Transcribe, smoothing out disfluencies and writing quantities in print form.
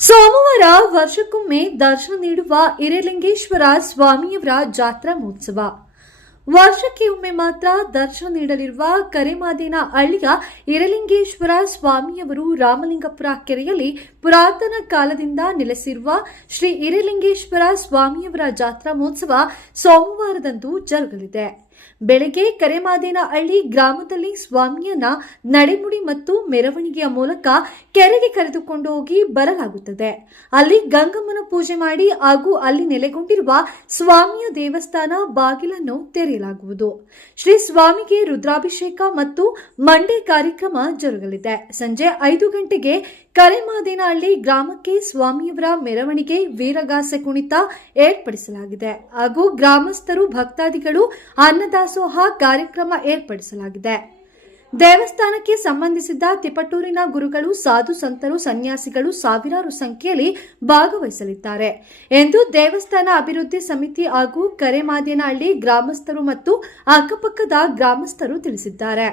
ಸೋಮವಾರ ವರ್ಷಕ್ಕೊಮ್ಮೆ ದರ್ಶನ ನೀಡುವ ಹಿರೇಲಿಂಗೇಶ್ವರ ಸ್ವಾಮಿಯವರ ಜಾತ್ರಾ ಮಹೋತ್ಸವ. ವರ್ಷಕ್ಕೆ ಒಮ್ಮೆ ಮಾತ್ರ ದರ್ಶನ ನೀಡಲಿರುವ ಕರೆಮಾದೇನ ಹಳ್ಳಿಯ ಹಿರೇಲಿಂಗೇಶ್ವರ ಸ್ವಾಮಿಯವರು ರಾಮಲಿಂಗಪುರ ಕೆರೆಯಲ್ಲಿ ಪುರಾತನ ಕಾಲದಿಂದ ನೆಲೆಸಿರುವ ಶ್ರೀ ಹಿರೇಲಿಂಗೇಶ್ವರ ಸ್ವಾಮಿಯವರ ಜಾತ್ರಾ ಮಹೋತ್ಸವ ಸೋಮವಾರದಂದು ಜರುಗಲಿದೆ. ಬೆಳಗ್ಗೆ ಕರೆಮಾದೇನಹಳ್ಳಿ ಗ್ರಾಮದಲ್ಲಿ ಸ್ವಾಮಿಯನ್ನ ನಡೆಮುಡಿ ಮತ್ತು ಮೆರವಣಿಗೆಯ ಮೂಲಕ ಕೆರೆಗೆ ಕರೆದುಕೊಂಡು ಹೋಗಿ ಬರಲಾಗುತ್ತದೆ. ಅಲ್ಲಿ ಗಂಗಮ್ಮನ ಪೂಜೆ ಮಾಡಿ ಹಾಗೂ ಅಲ್ಲಿ ನೆಲೆಗೊಂಡಿರುವ ಸ್ವಾಮಿಯ ದೇವಸ್ಥಾನ ಬಾಗಿಲನ್ನು ತೆರೆಯಲಾಗುವುದು. ಶ್ರೀ ಸ್ವಾಮಿಗೆ ರುದ್ರಾಭಿಷೇಕ ಮತ್ತು ಮಂಡೆ ಕಾರ್ಯಕ್ರಮ ಜರುಗಲಿದೆ. ಸಂಜೆ 5 ಗಂಟೆಗೆ ಕರೆಮಾದೇನಹಳ್ಳಿ ಗ್ರಾಮಕ್ಕೆ ಸ್ವಾಮಿಯವರ ಮೆರವಣಿಗೆ, ವೀರಗಾಸೆ ಕುಣಿತ ಏರ್ಪಡಿಸಲಾಗಿದೆ ಹಾಗೂ ಗ್ರಾಮಸ್ಥರು ಭಕ್ತಾದಿಗಳು ಅನ್ನದಾಸೋಹ ಕಾರ್ಯಕ್ರಮ ಏರ್ಪಡಿಸಲಾಗಿದೆ. ದೇವಸ್ಥಾನಕ್ಕೆ ಸಂಬಂಧಿಸಿದ ತಿಪಟೂರಿನ ಗುರುಗಳು, ಸಾಧು ಸಂತರು, ಸನ್ಯಾಸಿಗಳು ಸಾವಿರಾರು ಸಂಖ್ಯೆಯಲ್ಲಿ ಭಾಗವಹಿಸಲಿದ್ದಾರೆ ಎಂದು ದೇವಸ್ಥಾನ ಅಭಿವೃದ್ಧಿ ಸಮಿತಿ ಹಾಗೂ ಕರೆಮಾದೇನಹಳ್ಳಿ ಗ್ರಾಮಸ್ಥರು ಮತ್ತು ಅಕ್ಕಪಕ್ಕದ ಗ್ರಾಮಸ್ಥರು ತಿಳಿಸಿದ್ದಾರೆ.